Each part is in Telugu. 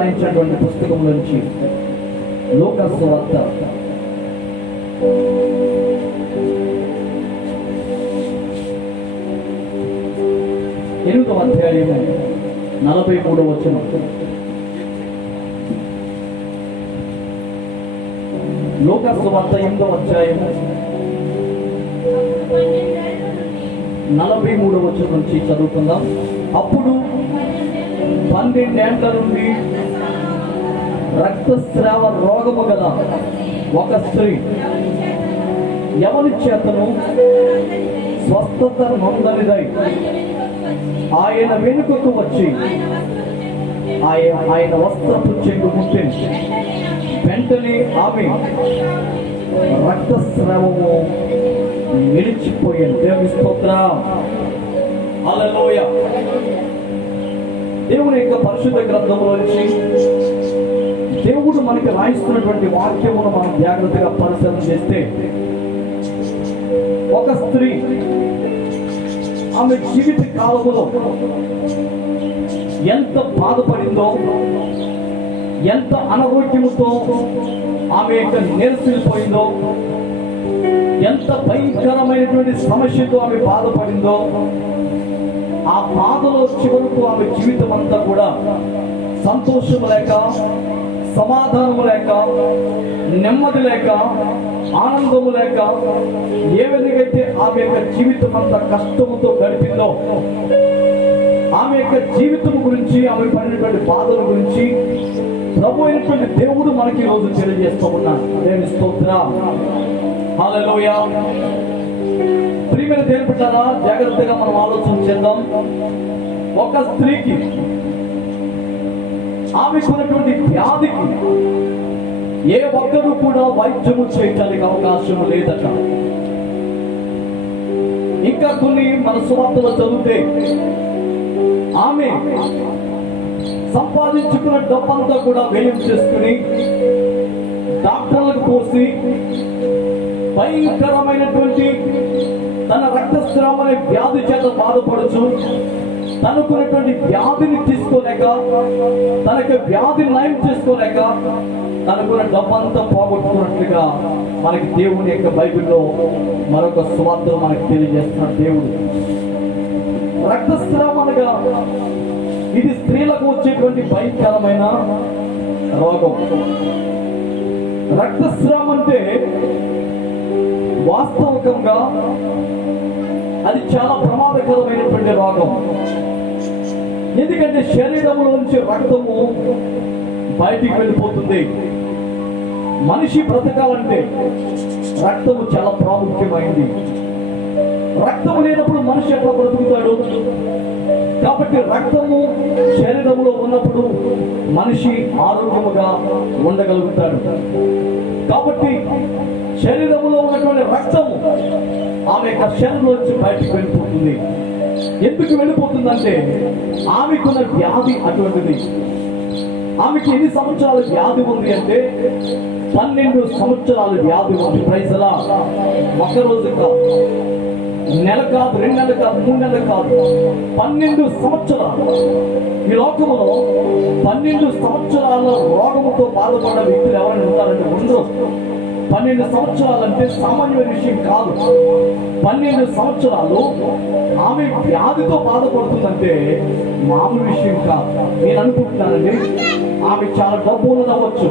రాయించినటువంటి పుస్తకం నుంచి లూకాసు సువార్త 8వ అధ్యాయము 43వ వచనం. లూకాసు సువార్త 8వ అధ్యాయము 43వ వచనం నుంచి చదువుకుందాం. అప్పుడు 12 ఏళ్ల నుండి రక్తస్రావ రోగము గల ఒక స్త్రీ ఎవరి చేతను స్వస్థత నొందనిదై ఆయన వెనుకకు వచ్చి ఆయన వస్త్రపు చెంగు ముట్టింది. వెంటనే ఆమె రక్తస్రావము నిలిచిపోయింది. దేవుని స్తోత్రం. హల్లెలూయా. దేవుని యొక్క పరిశుద్ధ గ్రంథంలోంచి దేవుడు మనకి రాయిస్తున్నటువంటి వాక్యమును మనం జాగ్రత్తగా పరిశీలన చేస్తే, ఒక స్త్రీ ఆమె జీవిత కాలములో ఎంత బాధపడిందో, ఎంత అనారోగ్యముతో ఆమె యొక్క నీరసిపోయిందో, ఎంత భయంకరమైనటువంటి సమస్యతో ఆమె బాధపడిందో, ఆ బాధలో చివరకు ఆమె జీవితం అంతా కూడా సంతోషము లేక, సమాధానము లేక, నెమ్మది లేక, ఆనందము లేక, ఏ విధంగా ఆమె యొక్క జీవితం అంతా కష్టముతో గడిపిందో, ఆమె యొక్క జీవితం గురించి, ఆమె పడినటువంటి బాధల గురించి ప్రభు అయినటువంటి దేవుడు మనకి ఈరోజు తెలియజేస్తూ ఉన్నాడు. దేవుని స్తోత్రం. హల్లెలూయా. ప్రియమైన దేవుని బిడ్డలారా, జాగ్రత్తగా మనం ఆలోచన చేద్దాం. ఒక స్త్రీకి ఆమెకున్నటువంటి వ్యాధికి ఏ ఒక్కరు కూడా వైద్యము చేయడానికి అవకాశం లేదట. ఇంకా కొన్ని మన సువార్తలు చదివితే ఆమె సంపాదించుకున్న డబ్బంతా కూడా వ్యయం చేసుకుని డాక్టర్లకు పోసి భయంకరమైనటువంటి తన రక్తస్రావం అనే వ్యాధి చేత బాధపడుచు, తనకున్నటువంటి వ్యాధిని తీసుకోలేక, తనకి వ్యాధిని నయం చేసుకోలేక తనకున్న డబ్బంతా పోగొట్టుకున్నట్లుగా మనకి దేవుని యొక్క బైబిల్లో మరొక సువార్తను మనకి తెలియజేస్తున్నాడు దేవుడు. రక్తస్రావం అనగా ఇది స్త్రీలకు వచ్చేటువంటి భయంకరమైన రోగం. రక్తస్రావం అంటే వాస్తవికంగా అది చాలా ప్రమాదకరమైనటువంటి రోగం. ఎందుకంటే శరీరంలో నుంచి రక్తము బయటికి వెళ్ళిపోతుంది. మనిషి బ్రతకాలంటే రక్తము చాలా ప్రాముఖ్యమైంది. రక్తము లేనప్పుడు మనిషి ఎట్లా బ్రతుకుతాడు? కాబట్టి రక్తము శరీరంలో ఉన్నప్పుడు మనిషి ఆరోగ్యముగా ఉండగలుగుతాడు. కాబట్టి శరీరంలో ఉన్నటువంటి రక్తము ఆమె యొక్క శరీరంలో నుంచి బయటికి వెళ్ళిపోతుంది. ఎందుకు వెళ్ళిపోతుందంటే ఆమెకున్న వ్యాధి అటువంటిది. ఆమెకి ఎన్ని సంవత్సరాల వ్యాధి ఉంది అంటే 12 సంవత్సరాల వ్యాధి ఉంది. ప్రైజలా. ఒక రోజు కాదు, నెల కాదు, 2 నెలలు కాదు, 3 నెలలు కాదు, 12 సంవత్సరాలు. ఈ లోకములో 12 సంవత్సరాల రోగముతో బాధపడ్డ వ్యక్తులు ఎవరైనా ఉంటారంటే ఉండరు. 12 సంవత్సరాలంటే సామాన్యమైన విషయం కాదు. 12 సంవత్సరాలు ఆమె వ్యాధితో బాధపడుతుందంటే మామూలు విషయం కాదు. నేను అనుకుంటున్నానండి, ఆమె చాలా డబ్బు ఉన్నదవచ్చు,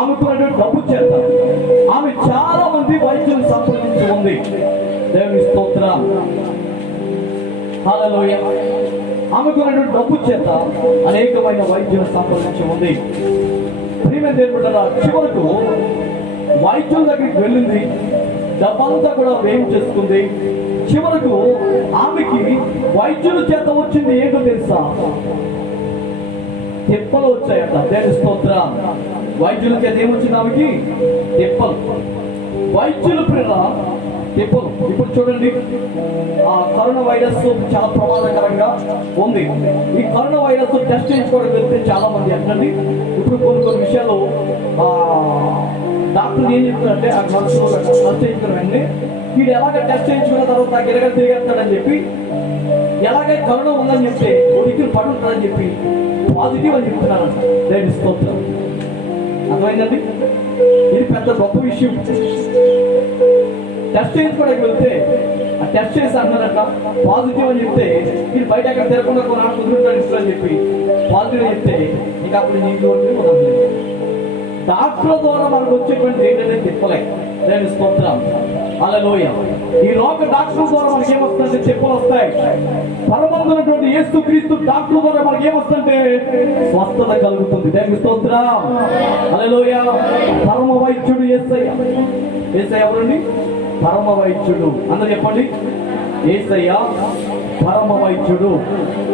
ఆమెకున్నటువంటి డబ్బు చేత ఆమె చాలా మంది వైద్యులు సంప్రదించి ఉంది. దేవుని స్తోత్రం. హల్లెలూయా. ఆమెకున్నటువంటి డబ్బు చేత అనేకమైన వైద్యులు సంప్రదించి ఉంది. ప్రియమైన దేవుని బిడ్డలారా, చివరకు వైద్యుల దగ్గరికి వెళ్ళింది, డబ్బంతా కూడా వ్యయం చేసుకుంది. చివరకు ఆమెకి వైద్యుల చేత వచ్చింది ఏంటో తెలుసా? తిప్పలు వచ్చాయట. దేవుని స్తోత్రం. వైద్యుల చేత ఏమొచ్చింది ఆమెకి? తిప్పలు. వైద్యుల ప్రేర తిప్పలు. ఇప్పుడు చూడండి, ఆ కరోనా వైరస్ చాలా ప్రమాదకరంగా ఉంది. ఈ కరోనా వైరస్ టెస్ట్ చేయించుకోవడానికి వెళ్తే చాలా మంది అంటండి, ఇప్పుడు కొన్ని విషయాలు డాక్టర్ ఏం చెప్తారంటే ఆ నర్సు టెస్ట్ చేయించుకున్న వెంటనే వీడు ఎలాగ టెస్ట్ చేయించుకున్న తర్వాత నాకు ఎలాగ తిరిగేస్తాడని చెప్పి ఎలాగే కరుణ ఉందని చెప్తే ఉడికిలు పడుతుందని చెప్పి పాజిటివ్ అని చెప్తున్నారంట. దేవుని స్తోత్రం. అర్థమైందండి? ఇది పెద్ద గొప్ప విషయం. టెస్ట్ చేసుకోవడానికి వెళ్తే ఆ టెస్ట్ చేసి అన్నారంట పాజిటివ్ అని చెప్తే మీరు బయట ఎక్కడ తిరగకుండా కొనాలి కుదురుతాడు అని చెప్పి పాజిటివ్ అని చెప్తే ఇంకా అప్పుడు నీకు కుదరలేదు. డాక్టర్ల ద్వారా మనకు వచ్చేటువంటి ఏంటంటే తిప్పలే. దేవుని స్తోత్రం. హల్లెలూయా. ఈ లోక డాక్టర్ ద్వారా మనకి ఏమొస్తుందంటే చెప్పులు వస్తాయి. పరమందున్నటువంటి యేసుక్రీస్తు డాక్టర్ ద్వారా మనకి ఏమొస్తుందంటే స్వస్థత కలుగుతుంది. దేవుని స్తోత్రం. హల్లెలూయా. పరమ వైద్యుడు యేసయ్య. యేసయ్య ఎవరండి? పరమ వైద్యుడు. అందరూ చెప్పండి. యేసయ్య పరమ వైద్యుడు.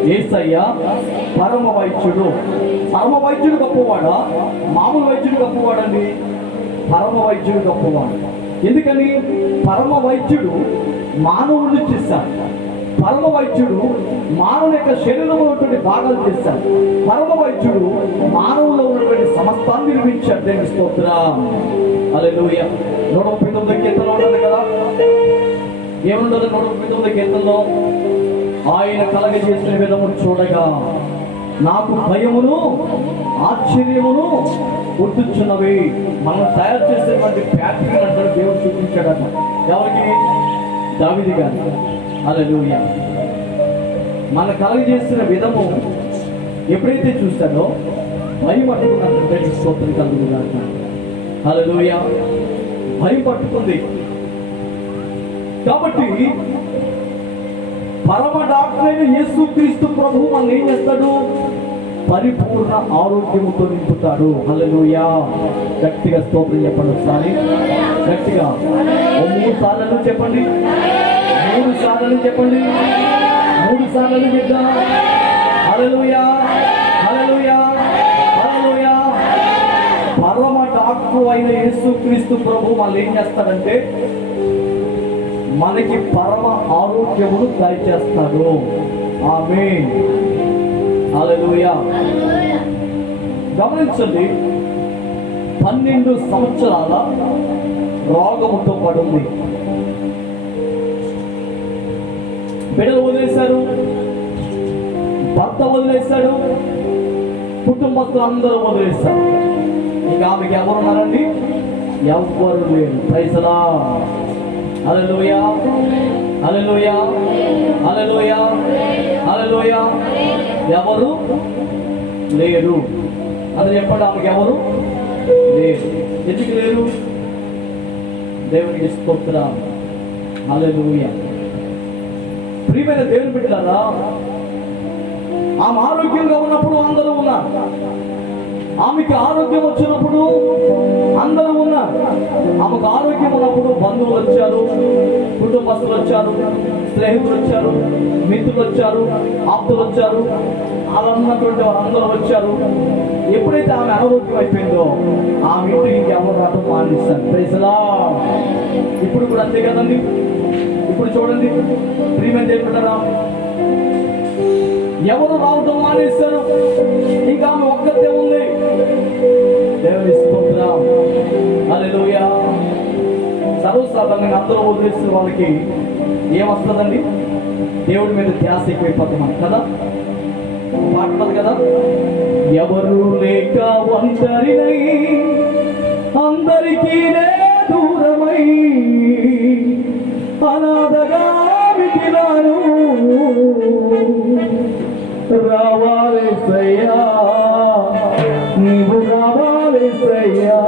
యేసయ్య పరమ వైద్యుడు. పరమ వైద్యుడు గొప్పవాడా? మామూలు వైద్యుడు గొప్పవాడండి? పరమ వైద్యుడు గొప్పవాడు. ఎందుకని? పరమ వైద్యుడు మానవుడిని చేశాడు. పరమ వైద్యుడు మానవుని యొక్క శరీరంలో ఉన్నటువంటి భాగాలు చేశాడు. పరమ వైద్యుడు మానవులో ఉన్నటువంటి సమస్తాన్ని నిర్మించాడు. దేవుని స్తోత్రం. హల్లెలూయా. 139 కీర్తనలో ఉంటుంది కదా, ఏముంటుంది 139 కీర్తనలో? ఆయన కలగజేసిన విధము చూడగా నాకు భయమును ఆశ్చర్యమును గుర్తుచున్నవి. మనం తయారు చేసేటువంటి ప్యాకింగ్ అంటారు దేవుడు చూపించాడట. ఎవరికి? దావీదు గారు. హల్లెలూయా. మన కలగజేసిన విధము ఎప్పుడైతే చూస్తాడో భయం పట్టుకున్నట్టు స్తోత్రం కలుగుతుంది. హల్లెలూయా. భయం పట్టుకుంది. కాబట్టి పరమ డాక్టర్ అయిన యేసుక్రీస్తు ప్రభువు మనం ఏం చేస్తాడు? పరిపూర్ణ ఆరోగ్యముతో నింపుతాడు. హల్లెలూయా. గట్టిగా స్తోత్రం చెప్పండి ఒకసారి. గట్టిగా 3 సార్లు చెప్పండి. 3 సార్లు చెప్పండి. 3 సార్లు చెప్తా. హల్లెలూయా. హల్లెలూయా. హల్లెలూయా. పరమ డాక్టర్ అయిన యేసుక్రీస్తు ప్రభువు మనం ఏం చేస్తాడంటే మనకి పరమ ఆరోగ్యమును దయచేస్తాడు. ఆమేన్. హల్లెలూయా. గమనించండి, 12 సంవత్సరాల రోగముతో పడింది. బిడ్డలు వదిలేశారు, భర్త వదిలేశాడు, కుటుంబస్తులు అందరూ వదిలేశారు. ఇక ఆమెకి ఎవరున్నారండి? ఎవ్వరు లేరు. Praise lord. Hallelujah. Hallelujah. Hallelujah. Hallelujah. ఎవరు లేరు. అది చెప్పండి. ఆమెకి ఎవరు లేరు. ఎందుకు లేరు? దేవునికి స్తోత్రం. హల్లెలూయా. ప్రియమైన దేవుని బిడ్డలారా, ఆమె ఆరోగ్యంగా ఉన్నప్పుడు అందరూ ఉన్నారు. ఆమెకి ఆరోగ్యం వచ్చినప్పుడు అందరూ ఉన్నారు. ఆమెకు ఆరోగ్యం ఉన్నప్పుడు బంధువులు వచ్చారు, కుటుంబస్తులు వచ్చారు, స్నేహితులు వచ్చారు, మిత్రులు వచ్చారు, ఆప్తులు వచ్చారు. వాళ్ళన్నటువంటి వారందరూ వచ్చారు. ఎప్పుడైతే ఆమె అనారోగ్యం అయిపోయిందో ఆమె ఇంటికి ఎవరు రావడం మానేస్తారు. Praise lord. ఇప్పుడు కూడా అంతే కదండి. ఇప్పుడు చూడండి, ప్రియమైన దేవుడా, ఎవరు రావడం మానేస్తారు. ఇంకా ఆమె ఒక్కతే ఉంది. దేవుని స్తోత్రం. హల్లెలూయా. సర్వసాధారణంగా అందరూ వదిలేస్తున్న వాళ్ళకి ఏమొస్తుందండి? దేవుడి మీద ధ్యాస ఎక్కువైపోతుంది మనకు కదా. పాట కదా, ఎవరు లేక ఒంటరినై అందరికీ దూరమై అనాథగా మిగిలాను. రావాలేసయ్యా, నీవు రావాలేసయ్యా,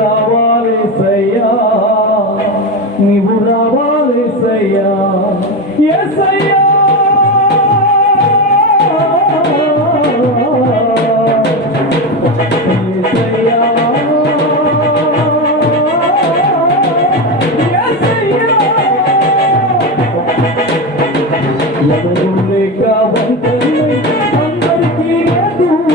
రావాలేసయ్యా, నీవు రావాలేసయ్యా. యేసయ్యా, ఎవరు లేక ఒంటరినై అందరికీ దూరమై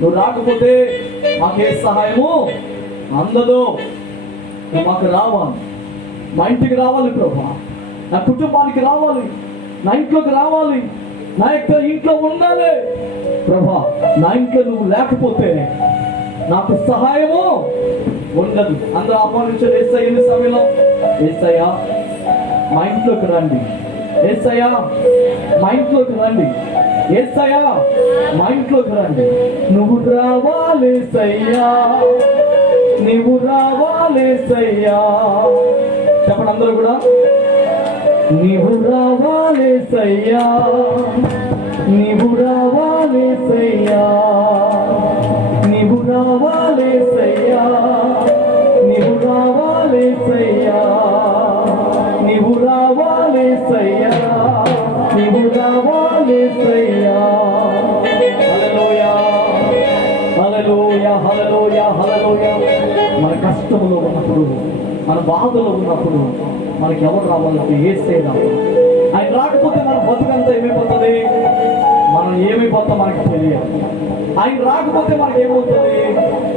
నువ్వు రాకపోతే మాకే సహాయము అందదు. నువ్వు మాకు రావాలి, మా ఇంటికి రావాలి ప్రభా, నా కుటుంబానికి రావాలి, నా ఇంట్లోకి రావాలి, నా యొక్క ఇంట్లో ఉండాలి ప్రభా. నా ఇంట్లో నువ్వు లేకపోతే నాకు సహాయము ఉండదు. అందరూ ఆహ్వానించారు యేసయ్యని సమయంలో. యేసయ్యా మా ఇంట్లోకి రండి, యేసయ్యా మా ఇంట్లోకి రండి, యేసయ్యా మా ఇంట్లోకి రండి. నువ్వు రావాలేసయ్యా, నువ్వు రావాలేసయ్యా. చెప్పండి అందరూ కూడా, నీవు రావాలేసయ్యా, నీవు రావాలేసయ్యా, నీవు రావాలేసయ్యా, నీవు రావాలేసయ్యా, నీవు రావాలేసయ్యా, నీవు రావాలేసయ్యా. హల్లెలూయా, హల్లెలూయా, హల్లెలూయా, హల్లెలూయా. మన కష్టంలో ఉన్నప్పుడు, మన బాధలో ఉన్నప్పుడు మనకి ఎవరు రావాలంటే యేసే రావాలి. ఆయన రాకపోతే మన బతుకంతా ఏమైపోతుంది, మనం ఏమైపోతాం మనకి తెలియదు. ఆయన రాకపోతే మనకి ఏమవుతుంది,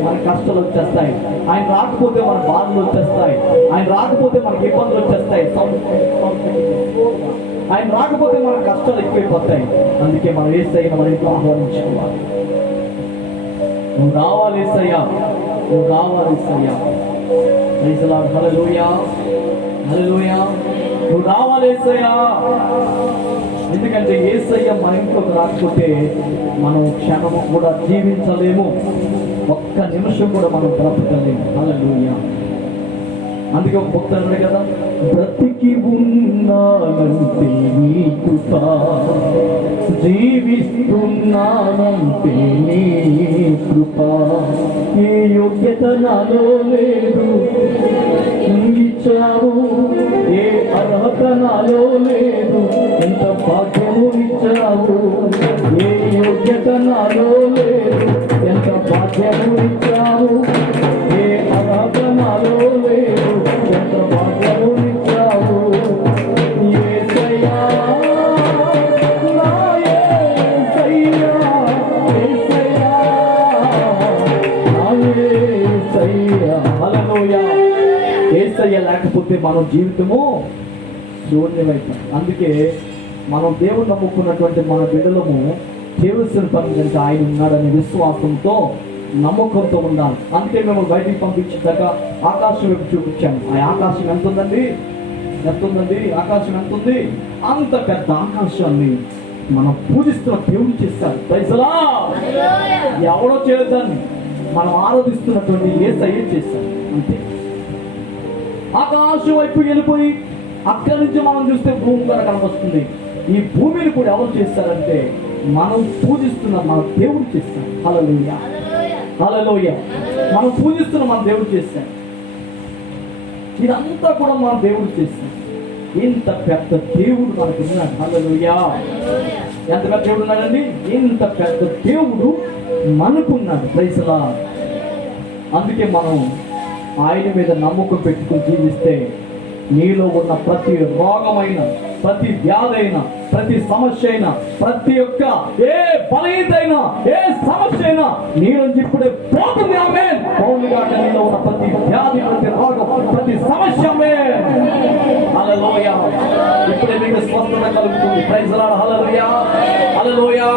మన కష్టాలు వచ్చేస్తాయి. ఆయన రాకపోతే మన బాధలు వచ్చేస్తాయి. ఆయన రాకపోతే మనకి ఇబ్బందులు వచ్చేస్తాయి. ఆయన రాకపోతే మన కష్టాలు ఎక్కువైపోతాయి. అందుకే మనం యేసయ్యను మన ఇంట్లో ఆహ్వానించుకోవాలి. నువ్వు రావాలి యేసయ్యా, నువ్వు రావాలి యేసయ్యా. Praise the lord. Hallelujah, hallelujah. నువ్వు రావాలి యేసయ్యా. ఎందుకంటే యేసయ్య మన ఇంట్లోకి రాకపోతే మనం క్షణము కూడా జీవించలేము, ఒక్క నిమిషం కూడా మనం బ్రతకలేము. హల్లెలూయా. అందుకే ఒక భక్తుడు అన్నాడు కదా, బ్రతికి ఉన్నానంటే నీ కృప, జీవిస్తున్నానంటే నీ కృప, ఏ యోగ్యత నాలో లేదు ఇచ్చావు, ఏ అర్హత నాలో లేదు ఎంత భాగ్యము ఇచ్చావు, ఏ యోగ్యత నాలో లేదు ఎంత భాగ్యము ఇచ్చావు, ఏ అర్హత నాలో లేదు ఎంత భాగ్యము ఇచ్చావు. యేసయ్యా, నా యేసయ్యా, యేసయ్యా, నా యేసయ్యా. హల్లెలూయా. యేసయ్య లేకపోతే మన జీవితము శూన్యమైపోయింది. అందుకే మనం దేవుడు నమ్ముకున్నటువంటి మన బిడ్డలము చేయవలసిన పని కనుక ఆయన ఉన్నాడనే విశ్వాసంతో నమ్మకంతో ఉండాలి. అందుకే మేము బయటికి పంపించాక ఆకాశం వైపు చూపించాము. ఆ ఆకాశం ఎంత ఉందండి, ఎంత ఉందండి, ఆకాశం ఎంత ఉంది, అంత పెద్ద ఆకాశాన్ని మనం పూజిస్తున్న దేవుడు చేస్తాడు. Praise the Lord. ఎవడో చేయొద్దని మనం ఆరాధిస్తున్నటువంటి యేసయ్య చేస్తాడు. అంతే. ఆకాశం వైపు వెళ్ళిపోయి అక్కడి నుంచి మనం చూస్తే భూమి కూడా కనబడుతుంది. ఈ భూమిని కూడా ఎవరు చేస్తారంటే మనం పూజిస్తున్న మన దేవుడు చేస్తాడు. హల్లెలూయా, హల్లెలూయా. మనం పూజిస్తున్న మన దేవుడు చేస్తాడు. ఇదంతా కూడా మన దేవుడు చేస్తాడు. ఇంత పెద్ద దేవుడు మనకు ఉన్నాడు. హల్లెలూయా. ఎంత పెద్ద దేవుడు ఉన్నాడండి, ఇంత పెద్ద దేవుడు మనకున్నాడు. Praise the lord. అందుకే మనం ఆయన మీద నమ్మకం పెట్టుకుని జీవిస్తే నీలో ఉన్న ప్రతి రోగమైన, ప్రతి వ్యాధైన, ప్రతి సమస్య అయినా, ప్రతి ఒక్క ఏ బలహీనత, ఏ సమస్య అయినా నీలో ఇప్పుడే పోతుంది. ఆమేన్. పౌలుగా నీలో ఉన్న ప్రతి వ్యాధి, ప్రతి రోగం, ప్రతి సమస్య ఆమేన్. హల్లెలూయా. ఇప్పుడే మీకు స్వస్థత కలుగుతుంది. Praise the lord. Hallelujah, hallelujah.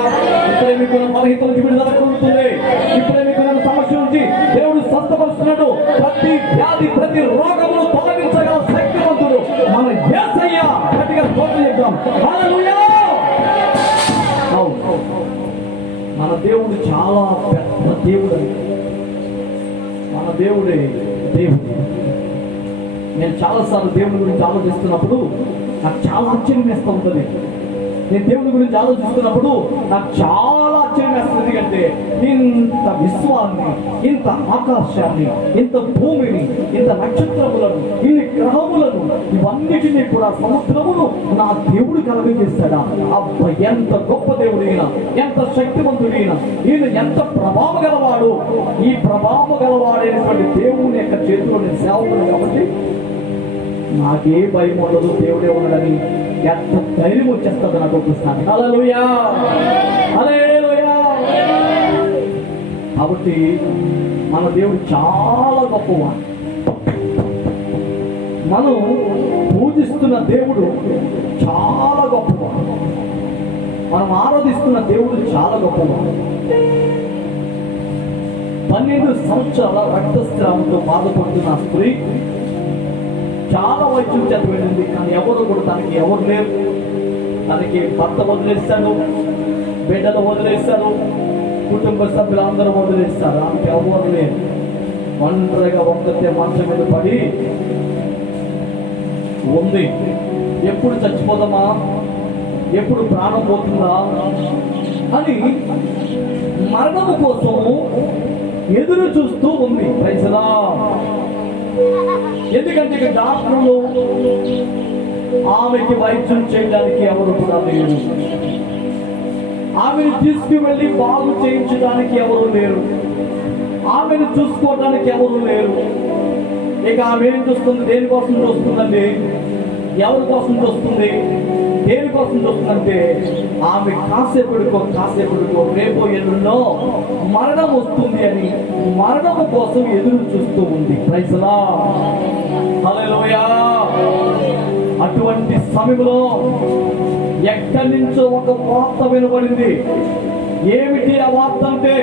ఇప్పుడే మీకు బలహీనత నుంచి విడుదల కలుగుతుంది. ఇప్పుడే మీకు సమస్య నుంచి దేవుడు స్వస్థపరుస్తున్నాడు. ప్రతి వ్యాధి, ప్రతి రోగమును తొలగించగల శక్తివంతుడు మన యేసయ్య. గట్టిగా స్తోత్రం చెప్దాం. హల్లెలూయా. మన దేవుడు చాలా పెద్ద దేవుడు. మన దేవుడే దేవుడు. నేను చాలాసార్లు దేవుడి గురించి ఆలోచిస్తున్నప్పుడు నాకు చాలా ఆశ్చర్యం వేస్తూ ఉంటుంది. నేను దేవుడి గురించి ఆలోచిస్తున్నప్పుడు నాకు చాలా ఆశ్చర్యం వేస్తుంది. ఎందుకంటే ఇంత విశ్వాన్ని, ఇంత ఆకాశాన్ని, ఇంత భూమిని, ఇంత నక్షత్రములను, ఇన్ని గ్రహములను, ఇవన్నిటినీ కూడా సముద్రమును నా దేవుడు కలగజేస్తాడా? అబ్బ, ఎంత గొప్ప దేవుడు ఈయన, ఎంత శక్తివంతుడు ఈయన, ఈయన ఎంత ప్రభావం గలవాడు. ఈ ప్రభావం గలవాడైనటువంటి దేవుని యొక్క చేతిలో నేను సేవకుడు కాబట్టి నాకే భయం ఉండదు. దేవుడే ఉన్నాడని ఎంత ధైర్యం వచ్చేస్తుంది నాకు ఒక్కసారి. హల్లెలూయా, హల్లెలూయా. కాబట్టి మన దేవుడు చాలా గొప్పవాడు. మనం పూజిస్తున్న దేవుడు చాలా గొప్పవాడు. మనం ఆరాధిస్తున్న దేవుడు చాలా గొప్పవాడు. 12 సంవత్సరాల రక్తస్రావంతో బాధపడుతున్న స్త్రీ చాలా వైద్యం చదివింది, కానీ ఎవరు కూడా తనకి ఎవరు లేరు. తనకి భర్త వదిలేస్తాడు, బిడ్డలు వదిలేస్తారు, కుటుంబ సభ్యులు అందరూ వదిలేస్తారు. ఆమెకి ఎవరు లేరు. ఒంటరిగా ఒక్కతే మంచం మీద పడి ఉంది. ఎప్పుడు చచ్చిపోదామా, ఎప్పుడు ప్రాణం పోతుందా అని మరణం కోసం ఎదురు చూస్తూ ఉంది. ప్రైజ్లా. ఎందుకంటే ఇక డాక్టర్లు ఆమెకి వైద్యం చేయడానికి ఎవరు కూడా లేరు. ఆమెను తీసుకువెళ్ళి బాగు చేయించడానికి ఎవరు లేరు. ఆమెను చూసుకోవడానికి ఎవరు లేరు. ఇక ఆమె ఏం చూస్తుంది? దేనికోసం చూస్తుందండి? ఎవరి కోసం చూస్తుంది? దేనికోసం చూస్తుందంటే ఆమె కాసేపటికో రేపో ఎల్లుండో మరణం వస్తుంది అని మరణం కోసం ఎదురు చూస్తూ ఉంది. Praise lord. హల్లెలూయా. అటువంటి సమయంలో ఎక్కడి నుంచో ఒక వార్త వినబడింది. ఏమిటి ఆ వార్త అంటే,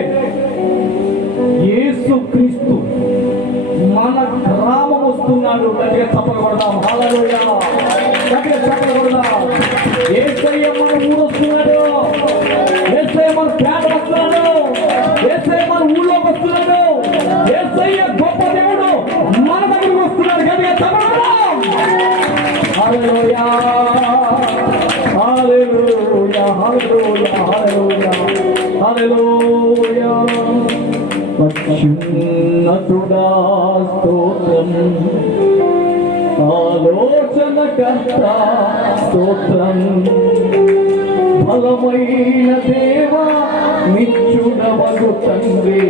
యేసుక్రీస్తు మన గ్రామం వస్తున్నాడు. గట్టిగా చప్పకూడదాం. హల్లెలూయా. గట్టిగా చప్పకూడదాం. యేసయ్య మన ఊరు వస్తున్నాడు. యేసయ్య మన పేట వస్తున్నాడు. యేసయ్య మన ఊళ్ళోకి వస్తున్నాడు. యేసయ్య గొప్ప దేవుడు మన దగ్గరికి వస్తున్నాడు. గట్టిగా చప్పకూడదాం. హల్లెలూయా. హల్లెలూయా. హల్లెలూయా. హల్లెలూయా. హల్లెలూయా. అత్యున్నతుడా స్తోత్రం, ఆలోచనకర్త స్తోత్రం, బలమైన దేవా నిత్యుడవగు తండ్రి,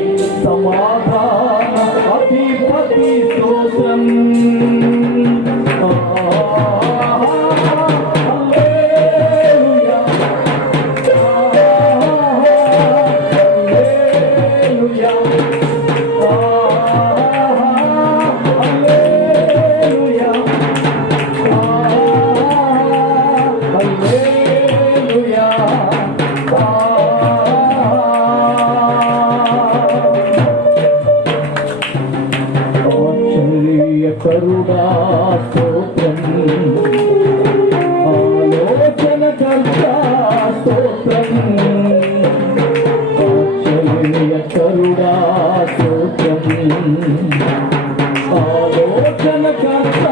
సమాధాన అధిపతి స్తోత్రం. కరుణా స్తోత్రం, ఆలోచనకర్త స్తోత్రం, ఆశ్చర్య కరుణా స్తోత్రం, ఆలోచనకర్త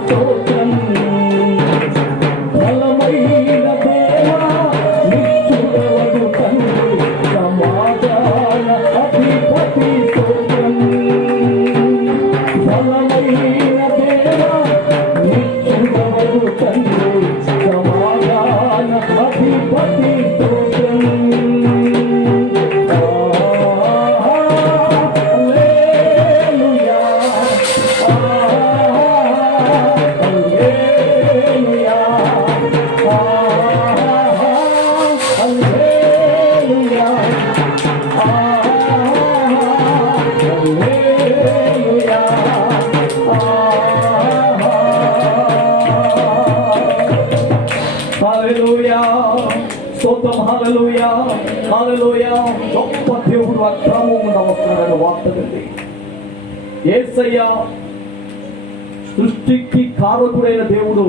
స్తోత్రం, బలమైన దేవా నిత్యుడవగు తండ్రి, సమాధాన అధిపతి స్తోత్రం. బలమైన దేవా నిత్యుడవగు తండ్రి, సమాధాన అధిపతి స్తోత్రం. హల్లెలూయా. హల్లెలూయా. హల్లెలూయా. హల్లెలూయా. స్తోత్రం. హల్లెలూయా. హల్లెలూయా. గొప్ప దేవుడు ఆ గ్రామం గుండా వస్తున్నాడని వార్త వింది. యేసయ్య సృష్టికి కారకుడైన దేవుడు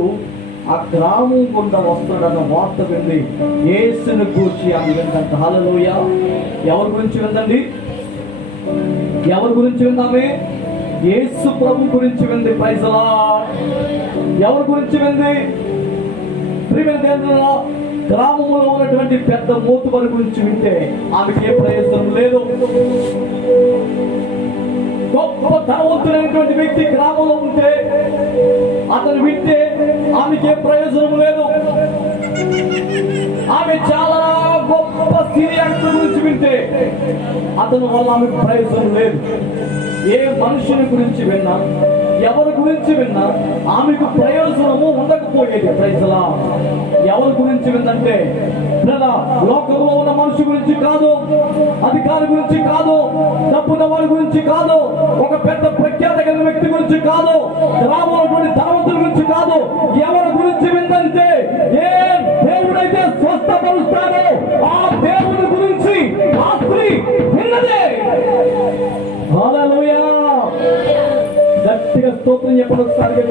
ఆ గ్రామం గుండా వస్తున్నాడన్న వార్త వింది. యేసుని గూర్చి ఆమె విందంట. హల్లెలూయా. ఎవరి గురించి విందండి? ఎవరి గురించి విందామే? యేసు ప్రభు గురించి వింది. Praise lord. ఎవరి గురించి వింది? గ్రామంలో ఉన్నటువంటి పెద్ద మోతుబరి గురించి వింటే ఆమెకి ఏ ప్రయోజనం లేదు. గొప్ప ధనవంతులైనటువంటి వ్యక్తి గ్రామంలో ఉంటే అతను వింటే ఆమెకి ఏ ప్రయోజనం లేదు. ఆమె చాలా గొప్ప సీనియారిటీ గురించి వింటే అతని వల్ల ఆమెకు ప్రయోజనం లేదు. ఏ మనుషుని గురించి విన్నా, ఎవరి గురించి విన్నా ఆమెకు ప్రయోజనము ఉండకపోయేది. Praise lord. ఎవరి గురించి విందంటే లోకంలో ఉన్న మనిషి గురించి కాదు, అధికారి గురించి కాదు, డబ్బున్న వారి గురించి కాదు, ఒక పెద్ద ప్రఖ్యాత కలిగిన వ్యక్తి గురించి కాదు, గ్రామంలో ధనవంతుల గురించి కాదు. ఎవరి గురించి విందంటే ఏ దేవుడైతే స్వస్థపరుస్తాడో ఆ దేవుడి గురించి ఆ స్త్రీ విన్నదే. హల్లెలూయా! గట్టిగా స్తోత్రం చెప్పండి ఒకసారి.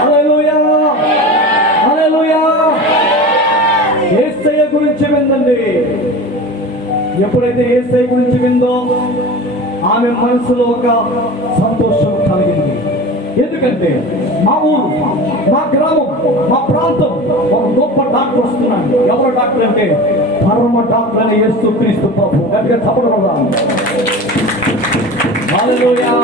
హల్లెలూయా! హల్లెలూయా! యేసయ్య గురించి విందండి. ఎప్పుడైతే యేసయ్య గురించి విందో ఆమె మనసులో ఒక సంతోషం కలిగింది. ఎందుకంటే మా ఊరు, మా గ్రామం, మా ప్రాంతం ఒక గొప్ప డాక్టర్ వస్తున్నాడు. ఎవరు డాక్టర్ అంటే పరమ డాక్టర్ అని యేసుక్రీస్తు ప్రభు. గట్టిగా చప్పడం. హల్లెలూయా!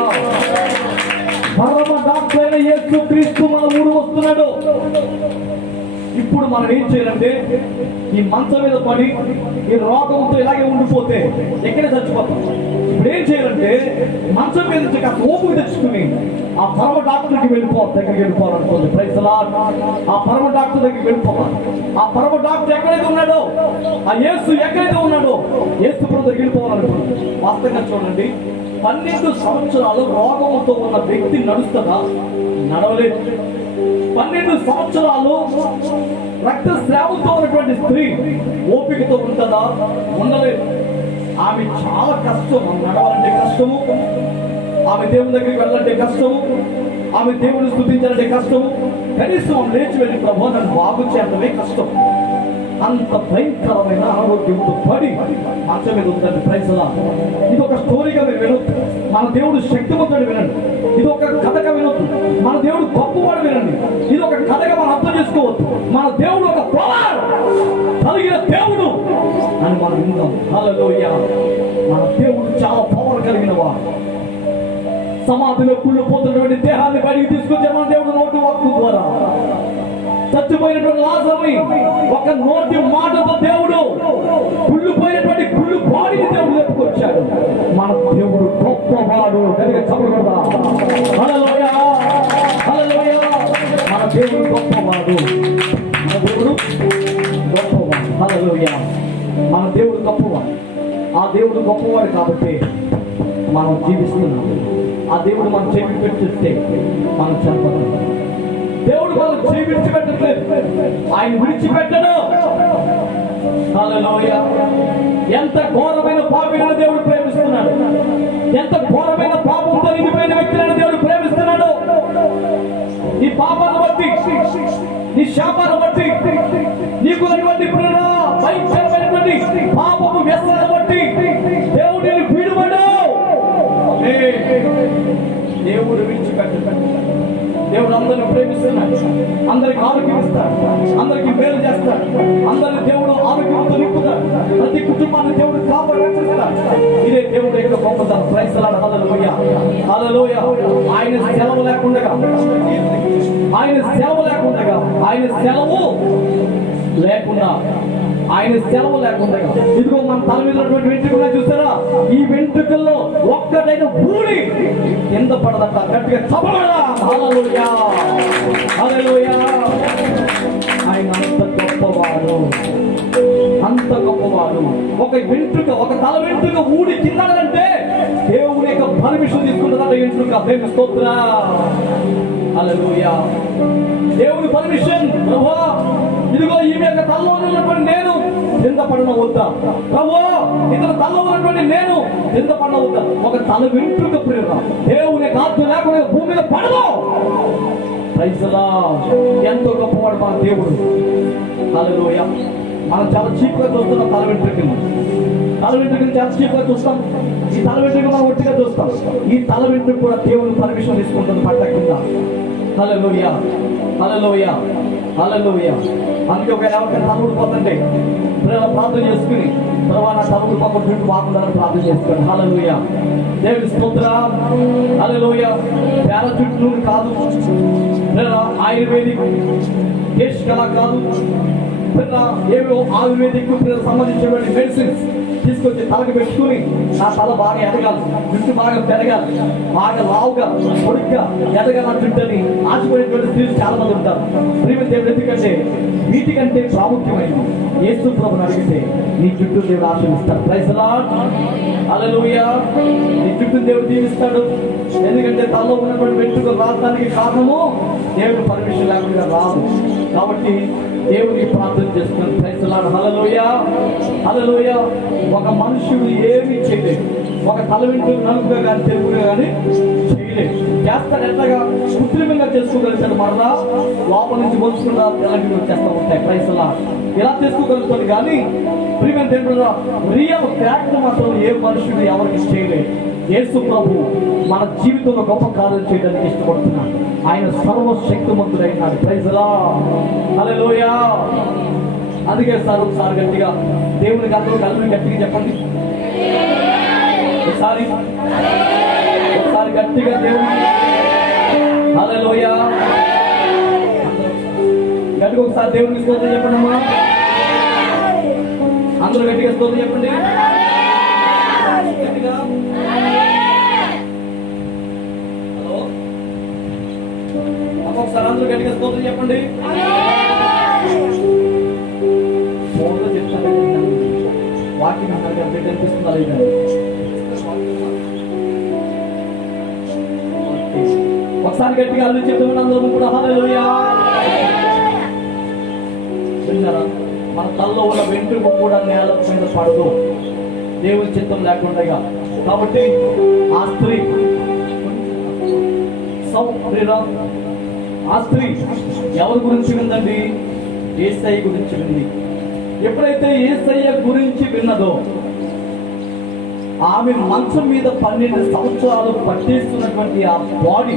పరమ డాక్టర్ అయిన యేసుక్రీస్తు మన ఊరు వస్తున్నాడు. ఇప్పుడు మనం ఏం చేయాలంటే ఈ మంచం మీద పడి ఈ రోగంతో ఇలాగే ఉండిపోతే ఎక్కడే చచ్చిపోతాం. ఇప్పుడు ఏం చేయాలంటే మంచం మీద నుంచి కాస్త ఓపిక తెచ్చుకుని ఆ పరమ డాక్టర్కి దగ్గరికి వెళ్ళిపోవాలనుకోండి. Praise the lord. ఆ పరమ డాక్టర్ దగ్గరికి వెళ్ళిపోవాలి. ఆ పరమ డాక్టర్ ఎక్కడైతే ఉన్నాడో, ఆ యేసు ఎక్కడైతే ఉన్నాడో యేసు ప్రభు దగ్గరికి వెళ్ళిపోవాలనుకోండి. వాస్తవంగా చూడండి, 12 సంవత్సరాలు రోగంతో ఉన్న వ్యక్తి నడుస్తుందా? నడవలేదు. 12 సంవత్సరాలు రక్తస్రావంతో ఉన్నటువంటి స్త్రీ ఓపికతో ఉంటుందా? ఉండలేదు. ఆమె చాలా కష్టం. నడవాలంటే కష్టము, ఆమె దేవుని దగ్గరికి వెళ్ళాలంటే కష్టము, ఆమె దేవుని స్తుతించాలంటే కష్టము, కనీసం ఆమె లేచి వెళ్ళి ప్రభు నన్ను బాగు చేయడమే కష్టం. అంత భయంకరమైన ఆరోగ్యంతో పడి మంచం మీద ఉందండి. Praise the Lord. ఇది ఒక స్టోరీగా మీరు వినొద్దు. మన దేవుడు శక్తివంతుడు వినండి. ఇది ఒక కథగా వినొద్దు. మన దేవుడు గొప్పవాడు వినండి. ఇది ఒక కథగా మనం అర్థం చేసుకోవద్దు. మన దేవుడు ఒక పవర్ కలిగిన దేవుడు అని మనం విందాం. హల్లెలూయా! మన దేవుడు చాలా పవర్ కలిగిన వాడు. సమాధిలో కుళ్ళిపోతున్నటువంటి దేహాన్ని బయటికి తీసుకొచ్చే మన దేవుడు నోటి వాక్కు ద్వారా చచ్చిపోయినటువంటి లాజరుని ఒక నోటి మాటతో దేవుడు కుళ్ళిపోయినటువంటి కుళ్ళు బాడీని దేవుడు చెప్పుకొచ్చాడు. మన దేవుడు గొప్పవాడు. హల్లెలూయా! హల్లెలూయా! మన దేవుడు గొప్పవాడు. మన దేవుడు గొప్పవాడు. హల్లెలూయా! మన దేవుడు గొప్పవాడు. ఆ దేవుడు గొప్పవాడు కాబట్టి మనం జీవిస్తున్నాం. ఆ దేవుడు మనం చేయి పెట్టిస్తే మనం చనిపోతాం. దేవుడు మనం చేయి విడిచిపెట్టట్లేదు, ఆయన విడిచిపెట్టడు. హల్లెలూయా! ఎంత ఘోరమైన పాపిని దేవుడు ప్రేమిస్తున్నాడు. ఎంత ఘోరమైన పాపంతో నిండిపోయిన వ్యక్తులను దేవుడు ప్రేమిస్తున్నాడు. నీ పాపాన్ని బట్టి, నీ శాపాన్ని బట్టి, నీకు ఉన్నటువంటి భయంకరమైనటువంటి పాపపు వ్యసనాన్ని బట్టి దేవుడు నిన్ను విడువడు. దేవుడు విడిచిపెట్టడు. దేవుడు అందరిని ప్రేమిస్తున్నాడు. అందరికి ఆరోగ్యం ఇస్తాడు. అందరికి మేలు చేస్తాడు. అందరిని దేవుడు ఆరోగ్యంతో నింపుతాడు. ప్రతి కుటుంబాన్ని దేవుడు కాపాడు రక్షిస్తాడు. ఇదే దేవుడు యొక్క గొప్పతనం. Praise the lord. Hallelujah! Hallelujah! ఆయన సెలవు లేకుండా ఇదిగో మన తల మీద ఉన్నటువంటి వెంట్రుకలు చూస్తారా? ఈ వెంట్రుకల్లో ఒక్కటైన ఊడి కింద పడదట. గట్టిగా చపలడా. హల్లెలూయా! హల్లెలూయా! ఆయన అంత గొప్పవాడు, అంత గొప్పవాడు. ఒక వెంట్రుక, ఒక తల వెంట్రుక ఊడి కిందంటే దేవుని యొక్క పర్మిషన్ తీసుకుంటుందట వెంట్రుక. దేవుని స్తోత్రం. హల్లెలూయా! దేవుని పర్మిషన్. ప్రభువా, ఇదిగో ఈమె యొక్క తలలో ఉన్నటువంటి నేను కింద పడిన వద్దా? ప్రభువా, ఇతను తలలో ఉన్నటువంటి నేను కింద పడిన వద్దా? ఒక తల వెంట్రుక ప్రేమ దేవుని ఆత్మ లేకుండా భూమి మీద పడదు. Praise the Lord. ఎంతో గొప్పవాడు మన దేవుడు. హల్లెలూయా! మనం చాలా చీప్ గా చూస్తున్నాం తల వెంట్రుకలు. తల వెంట్రుకలు చాలా చీప్ గా చూస్తాం. ఈ తల వెంట్రుకలు మనం ఒట్టిగా చూస్తాం. ఈ తల వెంట్రుక కూడా దేవుని పర్మిషన్ తీసుకుంటుంది పట్ట కింద. హల్లెలూయా! హల్లెలూయా! హల్లెలూయా! అందుకే ఒక ఎవరికైనా తలుపుడు పోతుంటే ప్రార్థన చేసుకుని తర్వాత తలుపుడు పక్కన చుట్టూ బాగుండాలని ప్రార్థన చేసుకోండి. హల్లెలూయా! దేవుని స్తోత్రం. హల్లెలూయా! పేర చుట్టూ కాదు, ఆయుర్వేదిక్ కేశ్ కళ కాదు, ఏవో ఆయుర్వేదిక్ సంబంధించినటువంటి మెడిసిన్స్ తీసుకొచ్చి తలకు పెట్టుకుని నా తల బాగా ఎదగాలి, జుట్టు బాగా పెరగాలి, బాగా లావుగా పొడిగ్గా ఎదగాల జుట్టుని ఆశపడేటువంటి స్త్రీలు చాలా మంది ఉంటారు. ప్రియమైన దేవుడు, ఎందుకంటే వీటికంటే ప్రాముఖ్యమైనది యేసు ప్రభువుని అడిగితే నీ చుట్టూ దేవుడు ఆశీర్వదిస్తాడు. ప్రైజ్ ది లార్డ్, హల్లెలూయా. నీ చుట్టూ దేవుడు దీవిస్తాడు. ఎందుకంటే తలలో ఉన్నటువంటి వెంట్రుకలు రావడానికి కారణము దేవుడు పర్మిషన్ లేకుండా రాదు. కాబట్టి దేవుడికి ప్రార్థన చేస్తున్నాను. ప్రైజ్ ది లార్డ్, హల్లెలూయా, హల్లెలూయా. ఒక మనుషుడు ఏమీ చేయలేదు, ఒక తల వెంట్రుక నలుపుగా కానీ తెలుగుగా కానీ చేయలేదు. చేస్తాడు ఎట్లాగా? కృత్రిమంగా చేసుకోగలుగుతాడు. మరలా లోపల నుంచి మలుచుకుంటా తెలంగాణ వచ్చేస్తూ ఉంటాయి. ప్రైజ్ ది లార్డ్, ఇలా చేసుకోగలుగుతాడు. కానీ ప్రియమైన దేవుడు, రియల్ ఫ్యాక్ట్ మాత్రం ఏ మనుషుడు ఎవరికి చేయలేదు. యేసు ప్రభు మన జీవితంలో గొప్ప కార్యం చేయడానికి ఇష్టపడుతున్నాడు. ఆయన సర్వశక్తిమంతుడైనాడు. ప్రైజ్ ది లార్డ్, హల్లెలూయా. అందుకే ఒకసారి గట్టిగా దేవునికి అందరూ కలిపి గట్టిగా చెప్పండి. ఒకసారి గట్టిగా దేవునికి హల్లెలూయా. గట్టిగా ఒకసారి దేవునికి స్తోత్రం చెప్పండి అమ్మా. అందరూ గట్టిగా స్తోత్రం చెప్పండి. గట్టిగా హలో ఒకసారి అందరూ గట్టిగా స్తోత్రం చెప్పండి. ఫోన్లో చెప్తాను, వాకింగ్ కంప్లీట్ అనిపిస్తుందా లేదా? ఒకసారి గట్టిగా అల్లు చెప్తామని అందరూ కూడా హల్లెలూయా. విన్నారా? మన తలలో ఉన్న వెంట్రుక కూడా నేల మీద పడదు, దేవుని చిత్తం లేకుండా. కాబట్టి ఆ స్త్రీ ఎవరి గురించి విందండి? యేసయ్య గురించి వింది. ఎప్పుడైతే యేసయ్య గురించి విన్నదో, ఆమె మంచం మీద 12 సంవత్సరాలు పట్టేస్తున్నటువంటి ఆ బాడీ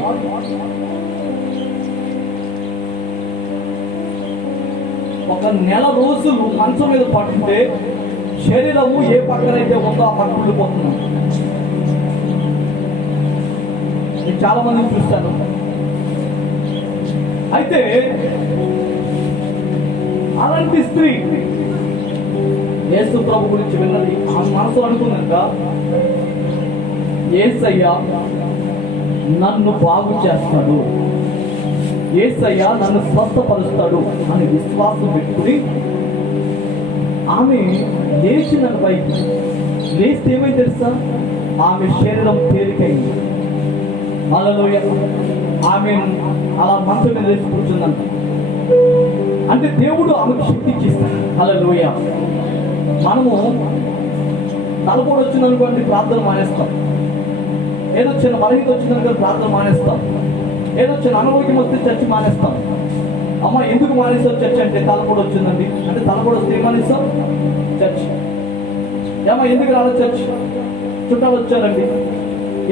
ఒక నెల రోజులు మంచం మీద పట్టితే శరీరము ఏ పక్కనైతే ఉందో ఆ పక్కన ఉండిపోతున్నాం. నేను చాలా మందిని చూస్తాను. అయితే అలాంటి స్త్రీ యేసు ప్రభు గురించి విన్నది. ఆ మనసు అనుకున్నాక యేసయ్య నన్ను బాగు చేస్తాడు, యేసయ్య నన్ను స్వస్థపరుస్తాడు అని విశ్వాసం పెట్టుకుని ఆమె లేచి నన్ను పైకి లేస్తే ఏమైంది తెలుసా? ఆమె శరీరం తేలికైంది. హల్లెలూయా. ఆమె అలా మంచం మీద లేచి కూర్చుందంట. అంటే దేవుడు ఆమెకు శక్తి ఇచ్చిస్తాడు. హల్లెలూయా. మనము తలపోటు వచ్చిందనుకోండి ప్రార్థన మానేస్తాం, ఏదో చిన్న బలహీనత వచ్చిందనుకోండి ప్రార్థన మానేస్తాం, ఏదో చిన్న అనారోగ్యం వస్తే చర్చి మానేస్తాం. అమ్మ ఎందుకు మానేస్తావు చర్చ్ అంటే? తలపోటు వచ్చిందండి అంటే. తలపోటు వస్తే ఏం మానేస్తాం? చర్చ్. ఏమో ఎందుకు రాలేదు చర్చ్? చుట్టాలు వచ్చారండి,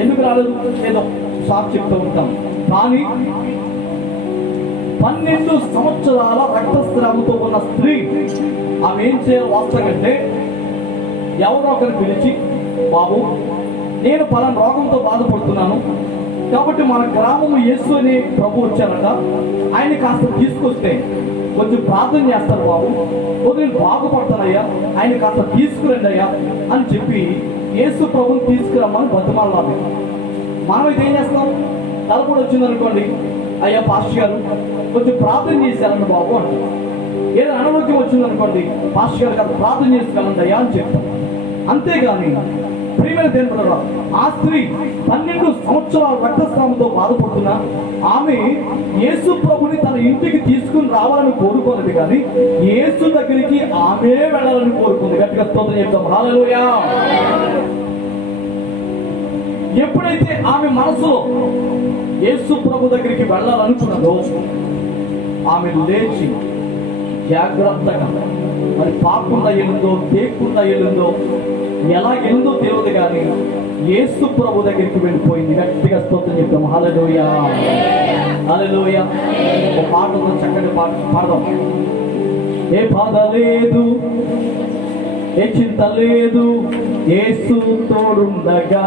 ఎందుకు రాలేదు? ఏదో షాక్ చెప్తూ ఉంటాం. కానీ 12 సంవత్సరాల రక్తస్రావంతో ఉన్న స్త్రీ ఆమె ఏం చేయాలి వాస్తవంటే, ఎవరో ఒకరిని పిలిచి, బాబు నేను పలానా రోగంతో బాధపడుతున్నాను, కాబట్టి మన గ్రామము యేసు అనే ప్రభు వచ్చారట, ఆయన కాస్త తీసుకొస్తే కొంచెం ప్రార్థన చేస్తారు బాబు, నేను బాగుపడతానయ్యా, ఆయన కాస్త తీసుకురండి అయ్యా అని చెప్పి యేసు ప్రభుని తీసుకురమ్మని బతిమాలాలి. మనం అయితే ఏం చేస్తాం? తలపోటు వచ్చిందనుకోండి, అయ్యా పాస్టర్ గారు కొంచెం ప్రార్థన చేశారండి బాబు అంటారు. ఏదో అనారోగ్యం వచ్చిందనుకోండి, పాస్టర్ గారు కాదు ప్రార్థన చేసి వెళ్ళండి అయ్యా అని చెప్తాం. అంతేగాని ప్రియమైన దేవుడు, ఆ స్త్రీ 12 సంవత్సరాల రక్తస్రావంతో బాధపడుతున్నా ఆమె యేసు ప్రభుని తన ఇంటికి తీసుకుని రావాలని కోరుకోలేదు, కానీ యేసు దగ్గరికి ఆమె వెళ్ళాలని కోరుకుంది. గట్టిగా స్తోత్రం చెప్తాం. హల్లెలూయా. ఎప్పుడైతే ఆమె మనసులో యేసు ప్రభు దగ్గరికి వెళ్ళాలనుకున్నదో, ఆమె లేచి జాగ్రత్తగా, మరి పాకుండా వెళ్ళిందో తేకుండా వెళ్ళిందో ఎలా వెళ్ళిందో తెలియదు, కానీ యేసు ప్రభు దగ్గరికి వెళ్ళిపోయింది. గట్టిగా స్తోత్రం చెప్తాం. హల్లెలూయా, హల్లెలూయా. ఒక పాట ఉంది, చక్కటి పాట పాడదాం. ఏ బాధ లేదు, ఏ చింత లేదు, యేసు తోడుండగా,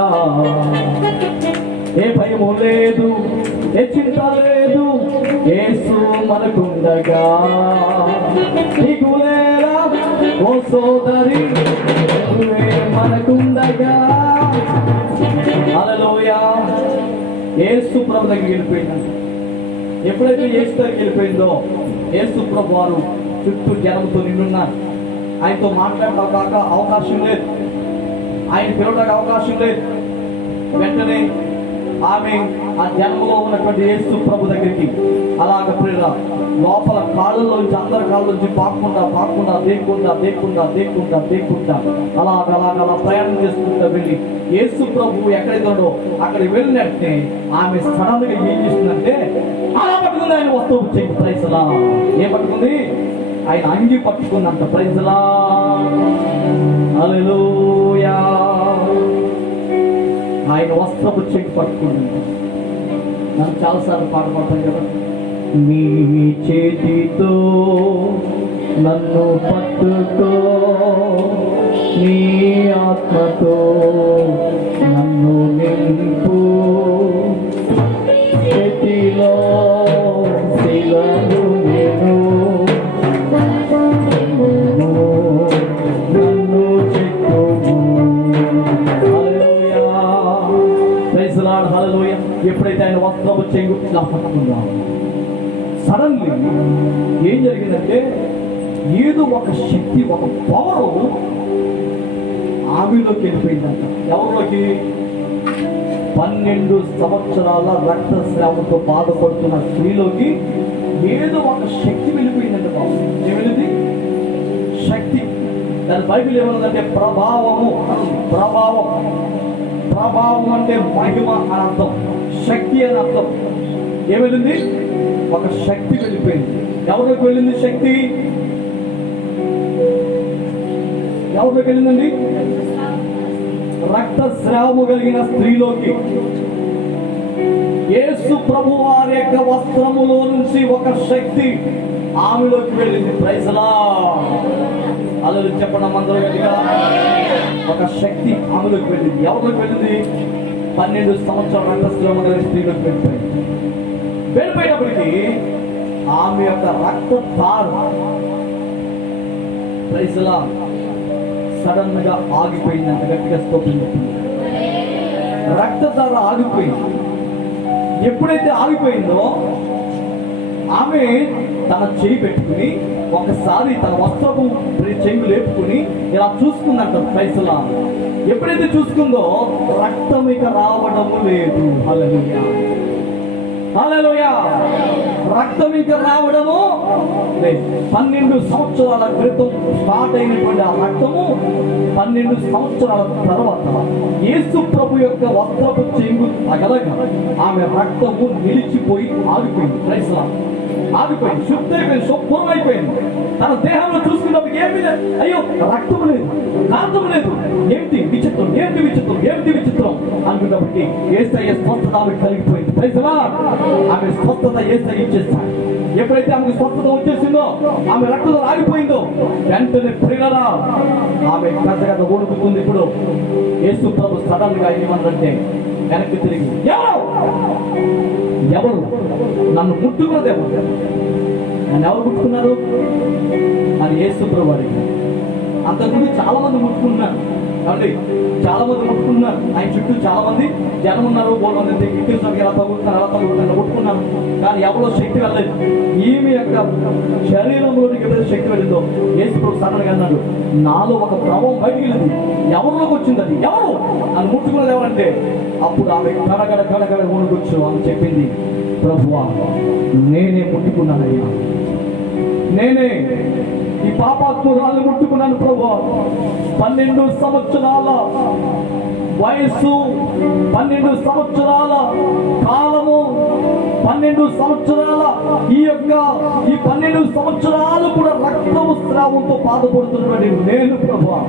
ఏ భయము లేదు, ఏ చింత లేదు, యేసు మనకుండగా. నీకు లేరా ఓ సోదరి, మనకుండగా. హల్లెలూయా. యేసు ప్రభు దగ్గరికి వెళ్ళిపోయిందంట. ఎప్పుడైతే యేసు దగ్గరికి వెళ్ళిపోయిందో యేసు ప్రభు వారు చుట్టూ జనంతో నిండున్నారు. ఆయనతో మాట్లాడటానికి అవకాశం లేదు, ఆయన పిలవడానికి అవకాశం లేదు. వెంటనే ఆమె ఆ జన్మలో ఉన్నటువంటి యేసు ప్రభు దగ్గరికి అలాగ ప్రేర లోపల కాళ్ళలోంచి అందరి కాళ్ళలోంచి పాకుండా దేక్కుంటా అలా ప్రయాణం చేసుకుంటా వెళ్ళి యేసు ప్రభు ఎక్కడెక్కడో అక్కడికి వెళ్ళినట్టే ఆమె సడన్ గా ఏం చేస్తుందంటే అలా పట్టుకుంది. ఆయన వస్తువు చెయ్యి ప్రైజ్లా. ఏం పట్టుకుంది? ఆయన అంగి పట్టుకుందంట. ప్రైజ్లా. హల్లెలూయా. ఆయన వస్త్రపు చెయ్యి పట్టుకుంది. నన్ను చాలాసార్లు పాట పాడతాను కదా, నీ చేతితో నన్ను పట్టుకో, నీ ఆత్మతో నన్ను నింపు, చేతిలో శిలను నేను నన్ను చెక్కుము. హల్లెలూయా. Praise lord. హల్లెలూయా. ఎప్పుడైతే ఆయన వస్త్రపు చెయ్యి ఇలా పట్టుకున్నాము, సడన్లీ ఏం జరిగిందంటే ఏదో ఒక శక్తి, ఒక పవరు ఆమెలోకి వెళ్ళిపోయిందంట. ఎవరిలోకి? 12 సంవత్సరాల రక్తస్రావంతో బాధపడుతున్న స్త్రీలోకి ఏదో ఒక శక్తి వెళ్ళిపోయిందంట. బాబు ఏమైంది? శక్తి. దాని బైబిల్ ఏమన్నదంటే ప్రభావము. ప్రభావం అంటే మహిమ అని అర్థం, శక్తి అని అర్థం. ఏమైంది? ఒక శక్తి వెళ్ళిపోయింది. ఎవరికి వెళ్ళింది శక్తి? ఎవరికి వెళ్ళిందండి? రక్తస్రావము కలిగిన స్త్రీలోకి. యేసు ప్రభు వారి యొక్క వస్త్రములో నుంచి ఒక శక్తి ఆమెలోకి వెళ్ళింది. Praise lord. అల్లలు చెప్పడం అందరూ గట్టిగా. ఒక శక్తి ఆమెలోకి వెళ్ళింది. ఎవరికి వెళ్ళింది? 12 సంవత్సరాల రక్తస్రావము కలిగిన స్త్రీలోకి వెళ్ళిపోయినప్పటికీ ఆమె యొక్క రక్తధార ప్రైజ్ లార్డ్ సడన్ గా ఆగిపోయిందంట. గట్టిగా స్తోత్రం చెప్పింది. రక్తధార ఆగిపోయింది. ఎప్పుడైతే ఆగిపోయిందో ఆమె తన చేయి పెట్టుకుని ఒకసారి తన వస్త్రపు చెంగు లేపుకుని ఇలా చూసుకుందంట. Praise lord. ఎప్పుడైతే చూసుకుందో రక్తం ఇక రావడము లేదు. హల్లెలూయా. హల్లెలూయా. రక్తం ఇంకా రావడము లేదు. 12 సంవత్సరాల క్రితం స్టార్ట్ అయినటువంటి ఆ రక్తము 12 సంవత్సరాల తర్వాత యేసు ప్రభు యొక్క వస్త్రపు చెంగు తగలగా ఆమె రక్తము నిలిచిపోయి ఆగిపోయింది. Praise Lord. ఆగిపోయింది, శుద్ధైపోయింది, సంపూర్ణం అయిపోయింది. తన దేహంలో చూసుకున్నప్పుడు ఏమి లేదు. అయ్యో రక్తం లేదు, కాంతం లేదు, ఏమిటి విచిత్రం, ఏమిటి విచిత్రం, ఏమిటి విచిత్రం అనుకున్నప్పటికీ యేసయ్య స్వస్థత ఆమె కలిగిపోయింది. Praise lord. ఆమె స్వస్థత యేసయ్య ఇచ్చేస్తాడు. ఎప్పుడైతే ఆమెకు స్వస్థత వచ్చేసిందో, ఆమె రక్తం ఆగిపోయిందో, వెంటనే ప్రియులారా ఆమె గజగజ వణుకుతుంది. ఇప్పుడు యేసు ప్రభు సడన్ గా ఏమన్నారంటే వెనక్కి తిరిగి, ఎవరు నన్ను ముట్టుకున్నదేమో, నన్ను ఎవరు ముట్టుకున్నారు అని యేసు ప్రభు అడిగారు. అంతకుముందు చాలా మంది ముట్టుకున్నారు కాబట్టి చాలా మంది ముట్టుకున్నారు. ఆయన చుట్టూ చాలా మంది జనం ఉన్నారు. మంది విక్రేతకి ఎలా తగ్గుతున్నారు ముట్టుకున్నారు. కానీ ఎవరో శక్తి వెళ్ళలేదు. ఈమె యొక్క శరీరంలోనికి ఎప్పుడైతే శక్తి వెళ్ళిందో యేసు ప్రభు సడన్ గా అన్నాడు, నాలో ఒక ప్రభావం బయటికి వెళ్ళింది. ఎవరిలోకి వచ్చింది అది? ఎవరు నన్ను ముట్టుకున్నది ఎవరంటే అప్పుడు ఆమె కడగడ వణుకొచ్చు అని చెప్పింది, ప్రభువా నేనే ముట్టుకున్నానయ్యా, నేనే ఈ పాపాత్మురాలు ముట్టుకున్నాను ప్రభువా. 12 సంవత్సరాల వయస్సు, 12 సంవత్సరాల కాలము, 12 సంవత్సరాల ఈ 12 సంవత్సరాలు కూడా రక్తము స్రావంతో బాధపడుతున్నటువంటి నేను ప్రభువా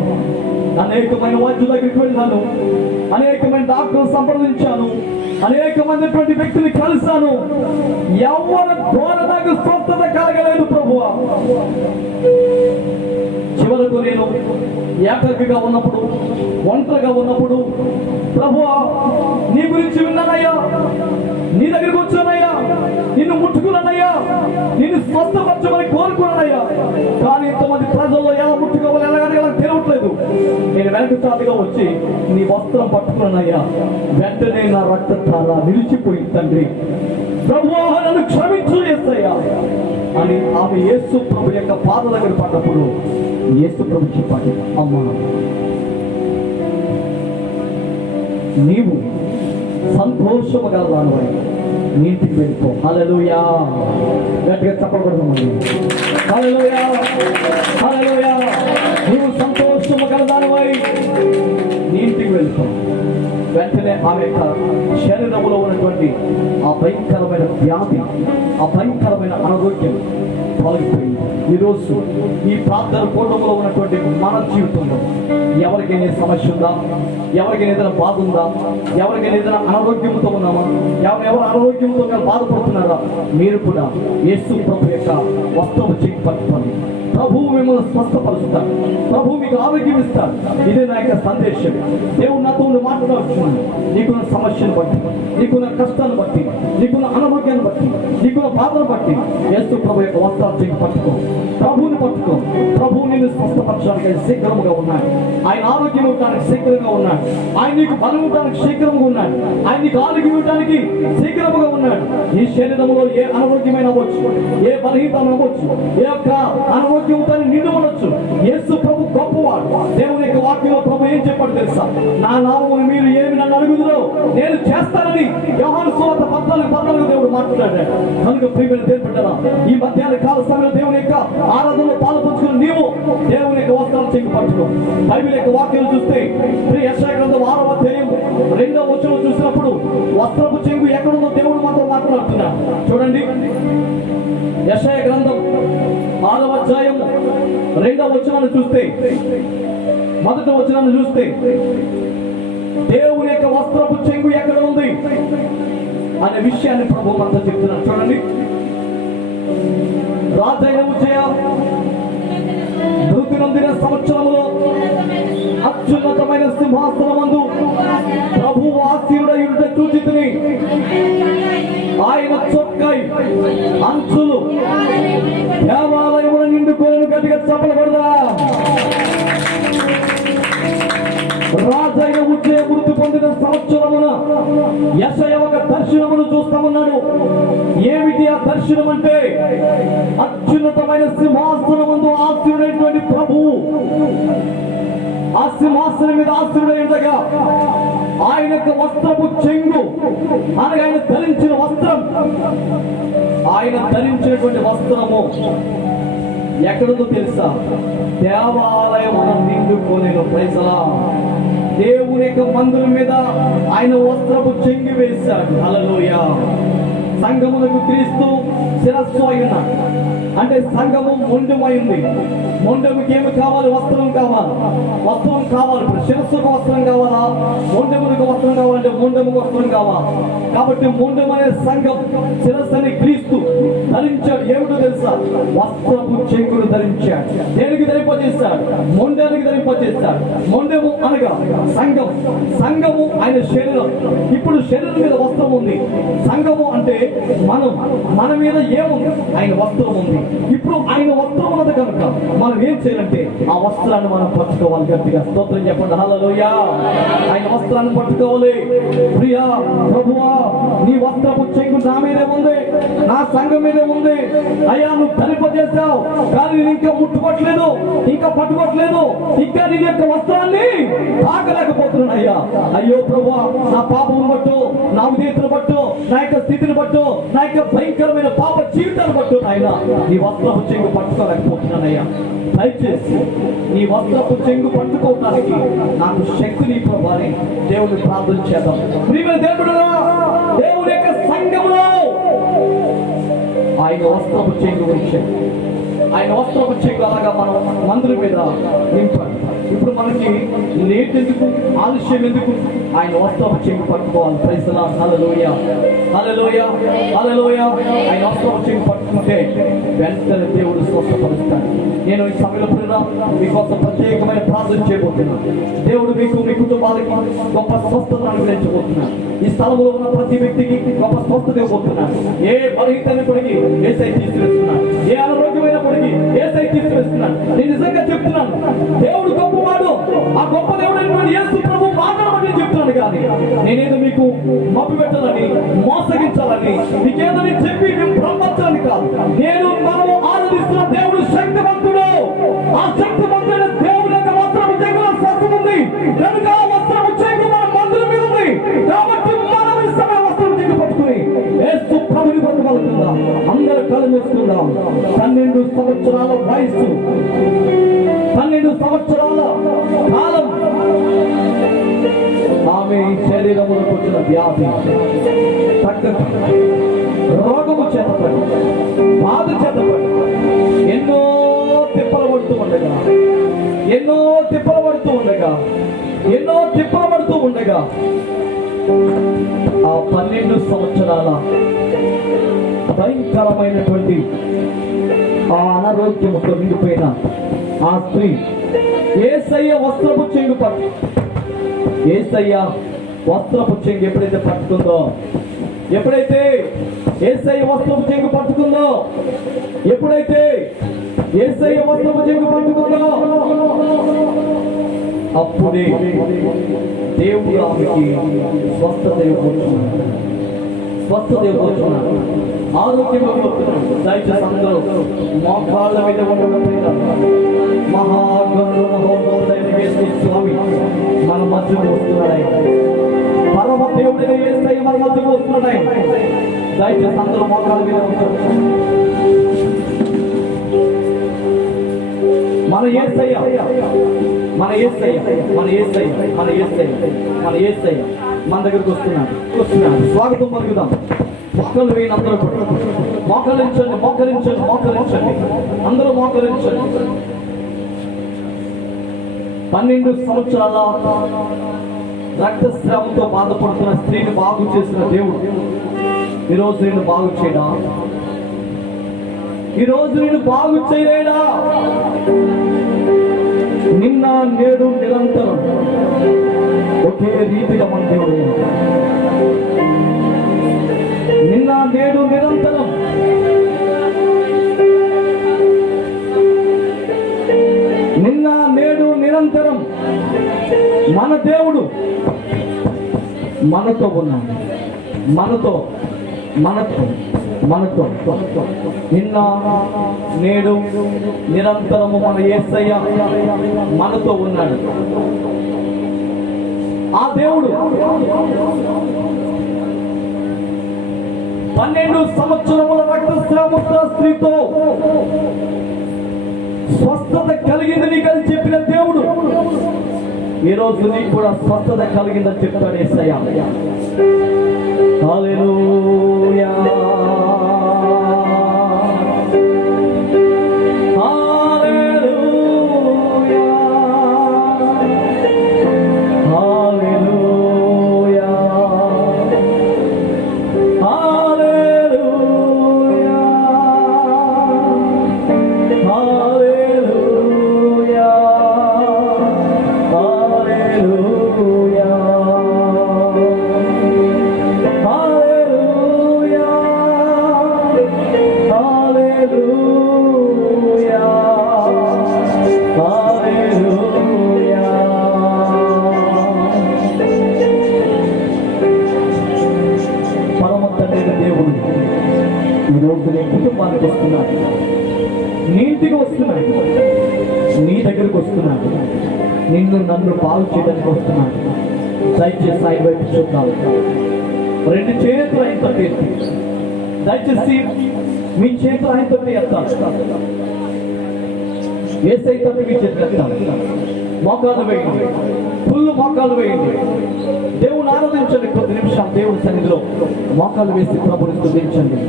అనేకమైన వైద్యుల దగ్గరికి వెళ్ళాను, అనేకమైన డాక్టర్లు సంప్రదించాను, అనేకమైనటువంటి వ్యక్తులు కలిశాను. ఎవరి ద్వారా నాకు స్వస్థత కలగలేదు ప్రభువా. చివరకు నేను ఏకాకిగా ఉన్నప్పుడు, ఒంటరిగా ఉన్నప్పుడు ప్రభువా నీ గురించి విన్నానయ్యా, నీ దగ్గరికి వచ్చానయ్యా, నిన్ను ముట్టుకున్నానయ్యా, నిన్ను స్వస్థపరచమని కోరుకున్నానయ్యా. కానీ ఇంతమంది ప్రజల్లో ఎలా ముట్టుకోవాలి, ఎలా తెలియట్లేదు. నేను వెనక చాటుగా వచ్చి నీ వస్త్రం పట్టుకున్నానయ్యా, వెంటనే నా రక్తధార నిలిచిపోయింది తండ్రి, ప్రభువా నన్ను క్షమించు యేసయ్యా అని ఆమె యేసు ప్రభు యొక్క పాద దగ్గర పడ్డప్పుడు యేసు ప్రభు చెప్పాడు, అమ్మా నీవు సంతోషము గలవానివై నీ ఇంటికి వెళ్ళిపో. హల్లెలూయా, గట్టిగా చెప్పకూడదు. హల్లెలూయా, హల్లెలూయా, నీవు సంతోషము గలవానివై నీ ఇంటికి వెళ్ళిపో. వెంటనే ఆమె యొక్క శరీరంలో ఉన్నటువంటి ఆ భయంకరమైన వ్యాధి, ఆ భయంకరమైన అనారోగ్యం తొలగిపోయింది. ఈరోజు ఈ ప్రార్థన కూటంలో ఉన్నటువంటి మన జీవితంలో ఎవరికైనా సమస్య ఉందా, ఎవరికైనా ఏదైనా బాధ ఉందా, ఎవరికైనా ఏదైనా అనారోగ్యంతో ఉన్నామా, ఎవరు అనారోగ్యంతో బాధపడుతున్నారా, మీరు కూడా యేసు ప్రభు యొక్క వస్త్రము చేయి పట్టుకోండి. ప్రభువు మిమ్మల్ని స్వస్థపరుస్తాడు, ప్రభువు మీకు ఆరోగ్యం ఇస్తాడు. ఇదే నా యొక్క సందేశం. దేవుడు నాతో మాట్లాడుతున్నాను. నీకున్న సమస్యను బట్టి, నీకున్న కష్టాన్ని బట్టి, నీకున్న అనారోగ్యాన్ని బట్టి, నీకున్న బాధను బట్టి యేసు ప్రభు యొక్క వస్త్రాలు చేయి పట్టుకో, ప్రభువుని పట్టుకో. ప్రభువు నిన్ను స్వస్థపరచడానికి శీఘ్రముగా ఉన్నాడు. ఆయన ఆరోగ్యం ఇవ్వడానికి శీఘ్రంగా ఉన్నాడు. ఆయన నీకు బలం ఇవ్వడానికి శీఘ్రంగా ఉన్నాడు. ఆయన నీకు ఆరోగ్యం ఇవ్వడానికి శీఘ్రముగా ఉన్నాడు. ఈ శరీరంలో ఏ అనారోగ్యమైన అవ్వచ్చు, ఏ బలహీనత అవ్వచ్చు, ఏ యొక్క అనారోగ్యం నిండు ఉండొచ్చు. యేసు ప్రభు గొప్పవాడు. దేవుని యొక్క వాక్యంలో ప్రభు ఏం చెప్పాడు తెలుసా? నా నామమును మీరు ఏమి నన్ను అడుగుదురో నేను చేస్తానని యోహాను సువార్త 14:14 దేవుడు మాట్లాడాడు. కనుక ప్రియమైన దేవుని బిడ్డలారా, ఈ మధ్యాహ్న కాల సమయంలో దేవుని యొక్క ఆరాధనలో పాల్పంచుకుని నీవు దేవుని యొక్క వస్త్రాలు చెంగు పట్టుకో. బైబిల్ యొక్క వాక్యం చూస్తే యెషయా గ్రంథం 6వ అధ్యాయం 2వ వచనం చూసినప్పుడు వస్త్రపు చెంగు ఎక్కడుందో దేవుడు మాతో మాట్లాడుతున్నాడు. చూడండి, యెషయా గ్రంథం 6వ అధ్యాయం 2వ వచనాన్ని చూస్తే, మొదటి వచనాన్ని చూస్తే దేవుని యొక్క వస్త్రపు చెంగు ఎక్కడ ఉంది అనే విషయాన్ని ప్రభు మనతో చెప్తున్నాడు. చూడండి, రాజైన ఉజ్జయ మృతి నొందిన సంవత్సరములో అత్యున్నతమైన సింహాసనమందు ప్రభువు ఆసీనుడై ఉంట చూచితిని. ఆయన చొక్కాయి అంచులు దేవాలయమున నిండుకొని గట్టిగా చప్పలబడదా. రాజైన ఉజ్జయ మృతి పొందిన సంవత్సరమున యెషయా ఒక దర్శనమును చూస్తామన్నాడు. ఏమిటి ఆ దర్శనం అంటే, అత్యున్నతమైన సింహాసనమందు ఆసీనుడైనటువంటి ప్రభువు ఆ సింహాసనం మీద ఆసీనుడై ఉండగా ఆయన యొక్క వస్త్రపు చెంగు అనగా ఆయన ధరించిన వస్త్రం, ఆయన ధరించినటువంటి వస్త్రము ఎక్కడుందో తెలుసా? దేవాలయం మనం నిండుకోలేను. ప్రైజలా, దేవుని యొక్క మందిరం మీద ఆయన వస్త్రపు చెంగి వేశాడు. హల్లెలూయా. సంఘమునకు క్రీస్తు శిరస్సు అయిన, అంటే సంఘము మొండమైంది. మొండముకి ఏమి కావాలి? వస్త్రం కావాలి. వస్త్రం కావాలి. శిరస్సుకు వస్త్రం కావాలా? మొండములకు వస్త్రం కావాలంటే మొండముకు వస్త్రం కావాలి. కాబట్టి మొండెం అనే సంఘం శిరస్సుని క్రీస్తు ధరించాడు. ఏమిటో తెలుసా? వస్త్రపు చెంగును ధరించాడు. దేనికి ధరింపజేస్తాడు? మొండానికి ధరింపజేస్తాడు. మొండెము అనగా సంఘం, సంఘము ఆయన శరీరం. ఇప్పుడు శరీరం మీద వస్త్రం ఉంది. సంఘము అంటే మన మీద ఏముంది? ఆయన వస్త్రం ఉంది. ఇప్పుడు ఆయన వస్త్రం ఉన్నది కనుక మనం ఏం చేయాలంటే ఆ వస్త్రాన్ని మనం పట్టుకోవాలి. గట్టిగా స్తోత్రం చెప్పండి. హల్లెలూయా. ఆయన వస్త్రాన్ని పట్టుకోవాలి. ప్రియా ప్రభువా, నీ వస్త్రపు చెంగు నా మీదే ఉంది, నా సంఘం మీదే ఉంది. అయ్యా, నువ్వు ధరింపజేశావు కానీ నేను ఇంకా ముట్టుకోవట్లేదు, ఇంకా పట్టుకోవట్లేదు, ఇంకా నీ యొక్క వస్త్రాన్ని తాకలేకపోతున్నాను. అయ్యా, అయ్యో ప్రభువా, నా పాపమును బట్టు, నా ఉదయతను బట్టు, నా యొక్క స్థితిని బట్టు, నా యొక్క భయంకరమైన పాప జీవితాన్ని బట్టు ఆయన నీ వస్త్రపు చెంగు పట్టుకోలేకపోతున్నానయ్యా. దయచేసి నీ వస్త్రపు చెంగు పట్టుకోవడానికి నాకు శక్తిని ప్రభాని దేవుని ప్రార్థన చేద్దాం. దేవుని యొక్క సంఘములో ఆయన వస్త్రపు చెంగు వచ్చాడు. ఆయన వస్త్రపు చెంగు అలాగా మనం మందిరం మీద నింపాడు. ఇప్పుడు మనకి లేట్ ఎందుకు, ఆలస్యం ఎందుకు? ఆయన వస్త్రపు చెంగు పట్టుకోవాలి. Praise the lord. Hallelujah, hallelujah, hallelujah. ఆయన వస్త్రపు చెంగు పట్టుకుంటే వెంటనే దేవుడు స్వస్థపరుస్తాడు. నేను ఈ సమయంలో మీకోసం ప్రత్యేకమైన ప్రార్థన చేయబోతున్నాను. దేవుడు మీకు, మీ కుటుంబాలకి గొప్ప స్వస్థత అనుగ్రహించబోతున్నాను. ఈ స్థలంలో ఉన్న ప్రతి వ్యక్తికి గొప్ప స్వస్థత ఇవ్వబోతున్నాను. ఏ బలహీనతైనప్పటికీ యేసయ్య తీసివేస్తున్నాడు. ఏ అనారోగ్యమైనప్పటికీ యేసయ్య తీసివేస్తున్నాడు. నేను నిజంగా చెప్తున్నాను, దేవుడు గొప్పవాడు. ఆ గొప్ప దేవుడు నేనేదో మీకు మబ్బు పెట్టాలని, మోసగించాలని, మీకేదో నేను చెప్పి మేము బ్రహ్మచాలని కాదు. నేను మనము ఆరాధిస్తున్న దేవుడు శక్తివంతుడు. ఆ శక్తివంతుడైన దేవుడు యొక్క వస్త్రము చెంగులో స్వస్థత ఉంది కనుక ఆ వస్త్రము చెంగు మన మందుల మీద ఉంది. కాబట్టి మనం ఇష్టమైన వస్త్రము చెంగు పట్టుకుని యేసు ప్రభుని బ్రతకలుగుతుందా. అందరూ కళ్ళు మూసుకుందాం. 12 సంవత్సరాల వయస్సు, 12 సంవత్సరాల కాలం ఆమె శరీరంలో వచ్చిన వ్యాధి, రోగము చేతపడి, బాధ చేతపడి ఎన్నో తిప్పలు పడుతూ ఉండగా, ఎన్నో తిప్పలు పడుతూ ఉండగా, ఎన్నో తిప్పలు పడుతూ ఉండగా ఆ 12 సంవత్సరాల భయంకరమైనటువంటి ఆ అనారోగ్యముతో నిండిపోయిన ఆ స్త్రీ యేసయ్య వస్త్రపు చెంగు పట్టు, యేసయ్య వస్త్రపు చెంగు ఎప్పుడైతే పట్టుకుందో, ఎప్పుడైతే యేసయ్య వస్త్రపు చెంగు పట్టుకుందో, ఎప్పుడైతే యేసయ్య వస్త్రపు చెంగు పట్టుకుందో అప్పుడే దేవుడు ఆమెకి స్వస్థత ఇవ్వబోతున్నాడు, స్వస్థత ఇవ్వబోతున్నాడు, ఆరోగ్యం ఇవ్వబోతున్నాడు. దయచేసి అందరూ మోకాళ్ళ మీద ఉండడం స్వామి మన మధ్యలో వస్తున్నాడు. పరమ దేవుడిని యేసయ్య మన మధ్యలో వస్తున్నాడు. దయచేసి అందరూ మోకాళ్ళ మీద ఉంటాడు. మన యేసయ్య, మన యేసయ్య, మన యేసయ్య, మన యేసయ్య, మన యేసయ్య మన దగ్గరకు వస్తున్నాడు. స్వాగతం పలుకుదాం. మొక్కలు వేయని అందరూ మోకరించండి, మోకరించండి, మోకరించండి, అందరూ మోకరించండి. 12 సంవత్సరాల రక్తస్రావంతో బాధపడుతున్న స్త్రీని బాగు చేసిన దేవుడు ఈరోజు నేను బాగు చేయడా? ఈరోజు నేను బాగు చేయలేడా? నిన్న నేడు నిరంతరం ఒకే రీతిగా మన దేవుడు, నిన్న నేడు నిరంతరం నిన్న నేడు నిరంతరం మన దేవుడు మనతో ఉన్నాడు. మనతో మనతో మనతో నిన్న నేడు నిరంతరము మన యేసయ్య మనతో ఉన్నాడు. ఆ దేవుడు 12 సంవత్సరముల రక్తస్రావంతో స్త్రీతో స్వస్థత కలిగింది నీకు అని చెప్పిన దేవుడు ఈరోజు నీకు కూడా స్వస్థత కలిగిందని చెప్తాడు యేసయ్య. హల్లెలూయా, కుటుంబానికి వస్తున్నాడు, నీ ఇంటికి వస్తున్నాడు, నీ దగ్గరికి వస్తున్నాడు, నిన్ను నన్ను బాగు చేయడానికి వస్తున్నాడు. దయచేసి ఆయన వైపు చూద్దాం. 2 చేతులు ఆయన తోటి ఎత్తి, దయచేసి మీ చేతులు ఆయన తోటి ఎత్తాలి. యేసయ్య తోటి మీ చేతులు ఎత్తాలి. మోకాలు వేయండి, ఫుల్ మోకాలు వేయండి. దేవుని ఆరాధించండి. 10 నిమిషాలు దేవుని సన్నిధిలో మోకాలు వేసి ప్రభుని స్తుతించండి.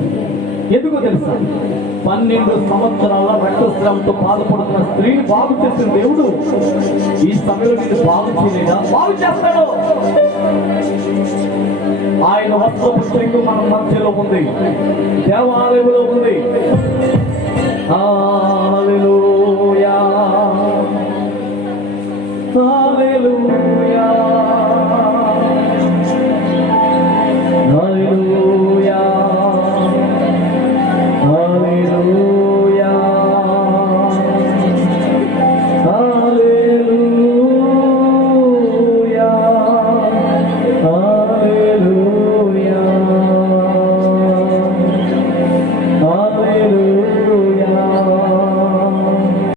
ఎందుకో తెలుసా? 12 సంవత్సరాల రక్తస్రావంతో బాధపడుతున్న స్త్రీని బాగు చేసిన దేవుడు ఈ సమయంలో నేను బాగు చేయలేదా? బాగు చేస్తాడు. ఆయన వస్త్రపు చెంగు మన మధ్యలో ఉంది. దేవాలయంలో